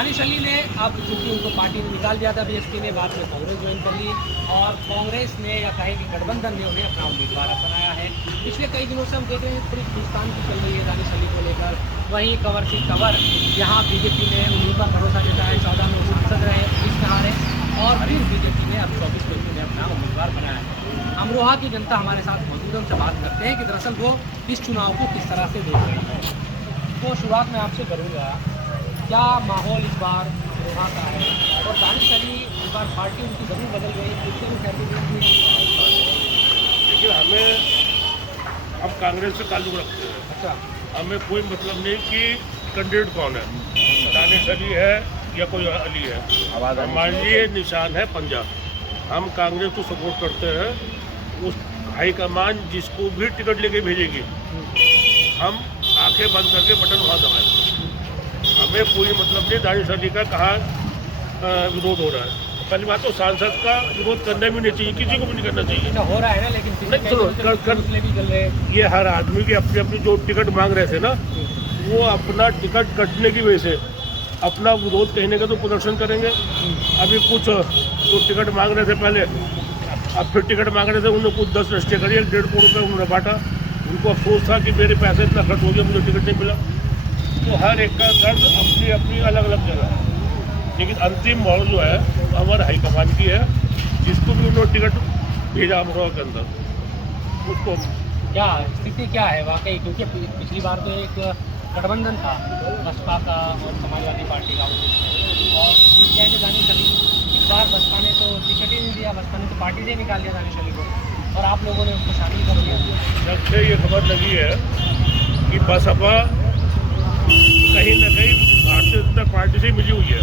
दानिश अली ने अब चूंकि उनको पार्टी ने निकाल दिया था बीएसपी ने, बाद में कांग्रेस ज्वाइन कर ली और कांग्रेस ने या कहे कि गठबंधन ने उन्हें अपना उम्मीदवार बनाया है। पिछले कई दिनों से हम देख रहे हैं थोड़ी खींचतान की चल रही है दानिश अली को लेकर। वहीं कवर की कवर जहाँ बीजेपी ने उन्हीं पर भरोसा जताया, 14 में सांसद रहे, 20 में हारे और फिर बीजेपी ने अब 24 में उन्हें अपना उम्मीदवार बनाया है। अमरोहा की जनता हमारे साथ मौजूद है, उनसे बात करते हैं कि दरअसल वो इस चुनाव को किस तरह से देख रही है। तो शुरुआत में आपसे करूँगा, क्या माहौल इस बार अमरोहा का है और दानिश अली इस बार पार्टी उनकी ज़रूर बदल गई, किसी भी कैंडिडेट में? देखिए, हमें अब कांग्रेस से ताल्लुक रखते हैं। अच्छा, हमें कोई मतलब नहीं कि कैंडिडेट कौन है, दानिश अली है या कोई अली है। हमारे लिए निशान है पंजाब। हम कांग्रेस को सपोर्ट करते हैं। उस हाईकमान जिसको भी टिकट लेके भेजेगी, हम आंखें बंद करके बटन वहाँ दबाएंगे। हमें कोई मतलब नहीं दानिश अली का कहाँ विरोध हो रहा है। पहली बात तो सांसद का विरोध करना भी नहीं चाहिए, किसी को भी नहीं करना चाहिए। अच्छा हो रहा है ना, लेकिन नहीं, चलो भी चल रहे हैं। ये हर आदमी की अपनी अपनी जो टिकट मांग रहे थे ना, वो अपना टिकट कटने की वजह से अपना विरोध कहने का तो प्रदर्शन करेंगे। अभी कुछ तो टिकट मांग रहे थे पहले, अब फिर टिकट मांग रहे थे, उन्होंने कुछ 10 रजिस्टर करिए, 1.5 करोड़ रुपये उन्होंने बांटा। उनको अफसोस था कि मेरे पैसे इतना खर्च हो गया, मुझे टिकट नहीं मिला। तो हर एक का दर्द अपनी अपनी अलग अलग जगह है, लेकिन अंतिम मोड़ जो है हमारे हाईकमान की है। जिसको भी उन्होंने टिकट भेजा अमरोहा के अंदर, उसको क्या स्थिति क्या है वाकई, क्योंकि पिछली बार तो एक गठबंधन था बसपा का और समाजवादी पार्टी का, और जीत गए थे दानिश अली। इस बार बसपा ने तो टिकट ही नहीं दिया, बसपा ने तो पार्टी से निकाल दिया दानिश अली को, और आप लोगों ने उसको शामिल कर दिया। जब से ये खबर लगी है कि बसपा कहीं न कहीं भारतीय जनता पार्टी से मिली हुई है,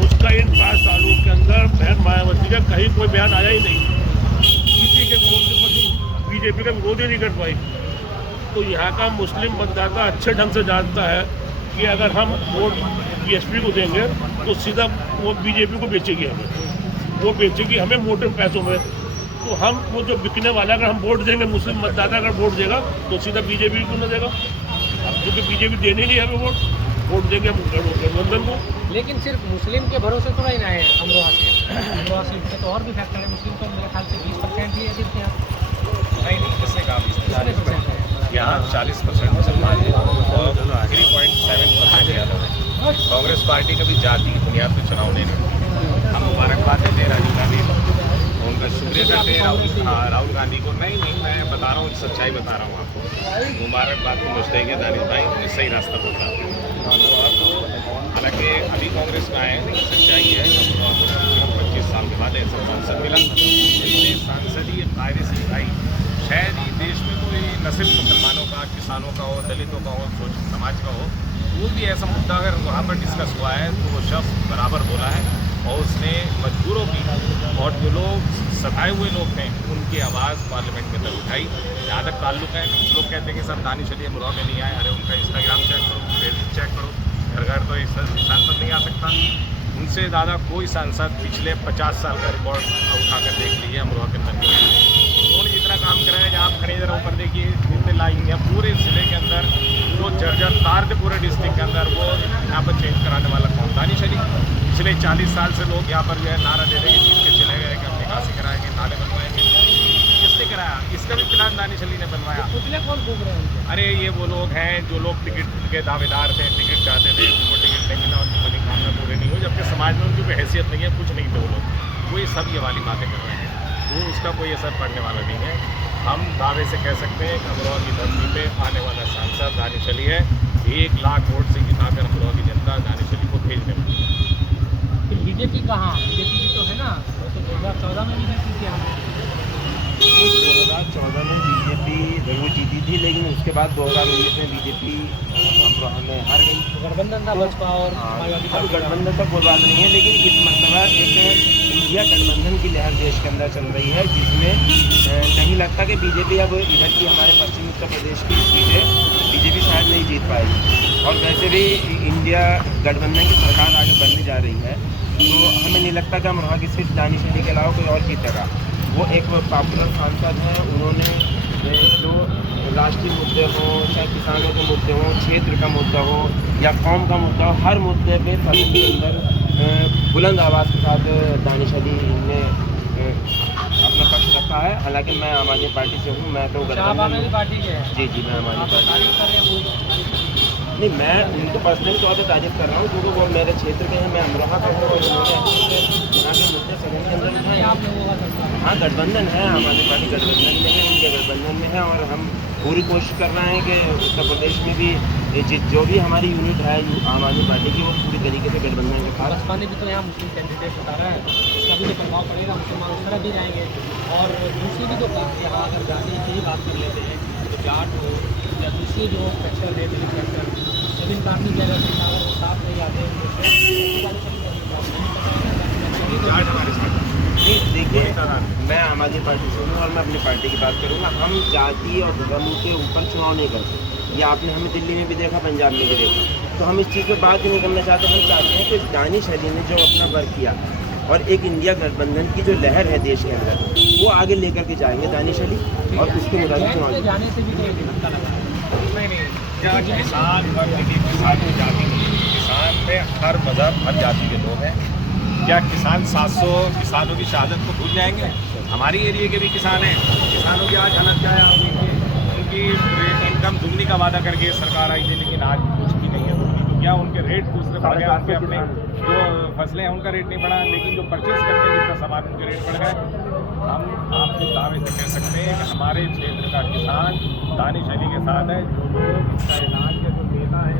उसका इन 5 सालों के अंदर बहन मायावती का कहीं कोई बयान आया ही नहीं। किसी के विरोध में बीजेपी का विरोध ही नहीं कर पाई। तो यहाँ का मुस्लिम मतदाता अच्छे ढंग से जानता है कि अगर हम वोट बीएसपी को देंगे तो सीधा वो बीजेपी को बेचेगी, हमें वो बेचेगी हमें मोटे पैसों में। तो हम वो जो बिकने वाला, अगर हम वोट देंगे, मुस्लिम मतदाता अगर वोट देगा तो सीधा बीजेपी को न देगा, क्योंकि बीजेपी देने नहीं हमें वोट देंगे हम गठबंधन को। लेकिन सिर्फ मुस्लिम के भरोसे थोड़ा ही ना है अमरोहा सीट पे, तो और भी फैक्टर है। मुस्लिम तो मेरे ख्याल से 20% ही है जिसके नहीं, इससे कहा यहाँ 40% मुसलमान है और 3.7% यादव है। कांग्रेस पार्टी कभी जाति की बुनियाद पर चुनाव नहीं लड़ी। हम मुबारकबाद देते हैं राजीव गांधी को, उनका शुक्रिया करते हैं राहुल गांधी को। नहीं, मैं बता रहा हूँ, सच्चाई बता रहा हूँ आपको। मुबारकबाद को मुझे दानिश भाई ने सही रास्ता पकड़ा। हालांकि अभी कांग्रेस में आए, लेकिन सच्चाई है 25 साल के बाद ऐसा सांसद मिला, इसलिए सांसदीय कायदे से दिखाई। शायद ही देश में कोई न सिर्फ मुसलमानों का, किसानों का हो, दलितों का हो, शोषित समाज का हो, वो भी ऐसा मुद्दा अगर वहाँ पर डिस्कस हुआ है तो वो शख्स बराबर बोला है और उसने मजबूरों की और जो लोग सताए हुए लोग थे उनकी आवाज़ पार्लियामेंट के अंदर उठाई। जहाँ तक ताल्लुक है, कुछ लोग कहते हैं कि सर दानिश अली अमरोहा में नहीं आए। अरे उनका इंस्टाग्राम चेक करो, फेसबुक चेक करो, घर घर तो एक सांसद नहीं आ सकता। उनसे ज़्यादा कोई सांसद पिछले 50 साल का रिकॉर्ड उठाकर देख लीजिए अमरोहा के अंदर नहीं आए। उन्होंने जितना काम कराया, जहाँ आप खड़े जरा ऊपर देखिए जितने लाइन है पूरे ज़िले के अंदर, जो जर्जर तार थे पूरे डिस्ट्रिक्ट के अंदर, वो यहाँ पर चेंज कराने वाला कौन? दानिश अली। पिछले 40 साल से लोग यहाँ पर जो है नारा दे देंगे, जीत के चले गए कि हम निकासी कराएंगे, नाले बनवाएंगे। किसने कराया? इसका भी प्लान दानिश अली ने बनवाया। कौन घूम रहे हैं? अरे ये वो लोग हैं जो लोग टिकट के दावेदार थे, टिकट चाहते थे, उनको टिकट नहीं मिला, उनकी मनोकामना पूरी नहीं हुई, जबकि समाज में उनकी कोई हैसियत नहीं है, कुछ नहीं थे वो लोग। वही सब ये वाली बातें कर रहे हैं, वो उसका कोई असर पड़ने वाला नहीं है। हम दावे से कह सकते हैं कि अमरोहा की धरती पे आने वाला सांसद दानिश अली है। 1 लाख वोट से जिताकर अमरोहा की जनता दानिश अली को भेजने वाली है। बीजेपी कहाँ? बीजेपी भी तो है ना, तो 2014 में भी जीती थी हमने। 2014 में बीजेपी ज़रूर जीती थी, लेकिन उसके बाद 2019 में बीजेपी अमरोहा में हार गई। गठबंधन था बसपा और समाजवादी अब गठबंधन तक कोई बात नहीं है, लेकिन इस मरतबा एक इंडिया गठबंधन की लहर देश के अंदर चल रही है, जिसमें नहीं लगता कि बीजेपी अब इधर की हमारे पश्चिमी उत्तर प्रदेश की सीटें बीजेपी शायद नहीं जीत पाएगी। और वैसे भी इंडिया गठबंधन की सरकार आगे बढ़ने जा रही है, तो हमें नहीं लगता कि अमरोहा की सीट दानिश अली के अलावा कोई और जीतेगा। वो एक पॉपुलर सांसद हैं, उन्होंने जो राष्ट्रीय मुद्दे हों, चाहे किसानों के मुद्दे हों, क्षेत्र का मुद्दा हो या कौम का मुद्दा हो, हर मुद्दे पे सदन के अंदर बुलंद आवाज़ के साथ दानिश अली ने अपना पक्ष रखा है। हालांकि मैं आम आदमी पार्टी से हूँ, मैं तो अच्छा, आप आम आदमी पार्टी के हैं? जी जी, मैं आम आदमी आप पार्टी तारीफ कर रहे हैं पूरी? नहीं, मैं उनको पर्सनली तौर पर तारीफ कर रहा हूँ क्योंकि वो मेरे क्षेत्र के हैं, मैं अमरोहा का हूँ और उन्होंने यहाँ के मुद्दे सदन के अंदर उठाए। आप लोगों का सरकार हाँ, गठबंधन है, आम आदमी पार्टी गठबंधन में है, उनके गठबंधन में है और हम पूरी कोशिश कर रहे हैं कि उत्तर प्रदेश में भी जो भी हमारी यूनिट है आम आदमी पार्टी की, वो पूरी तरीके से गठबंधन के साथ। बसपा ने भी तो यहाँ मुस्लिम कैंडिडेट उतारा है, उसका भी तो प्रभाव पड़ेगा, मुसलमान उस तरफ भी जाएंगे। और दूसरी भी तो बात, यहाँ अगर जाति की ही बात कर लेते हैं तो जाट हो या दूसरी जो सेक्टर है मिलिट सेक्टर, लेकिन काफ़ी जगह से अगर वो साफ नहीं आते नहीं, देखिए, मैं आम आदमी पार्टी से हूँ और मैं अपनी पार्टी की बात करूँगा। हम जाति और धर्म के ऊपर चुनाव नहीं करते। ये आपने हमें दिल्ली में भी देखा, पंजाब में भी देखा, तो हम इस चीज़ पर बात ही नहीं करना चाहते। हम चाहते हैं कि दानिश अली ने जो अपना वर्क किया और एक इंडिया गठबंधन की जो लहर है देश के अंदर, वो आगे लेकर के जाएंगे दानिश अली और उसके मुताबिक चुनाव जाने से भी तो एक धक्का लगा है। नहीं, क्या किसान वर्ग की किसान की जाति नहीं, किसान में हर मजहब हर जाति के लोग हैं। क्या किसान 700 किसानों की शहादत को भूल जाएंगे? हमारी एरिया के भी किसान हैं। किसानों की आज हालत क्या है आप देखिए, उनकी इनकम दुगनी का वादा करके सरकार आई थी, लेकिन आज कुछ भी नहीं है दुगनी। तो क्या उनके रेट दूसरे बढ़ गए? उनके अपने जो फसलें हैं उनका रेट नहीं बढ़ा, लेकिन जो परचेज करते हैं जितना सामान उनके रेट बढ़ गए। हम आपके दावे से कह सकते हैं कि हमारे क्षेत्र का किसान दानिश अली के साथ है। जो लोग इसका इलाज के जो नेता है,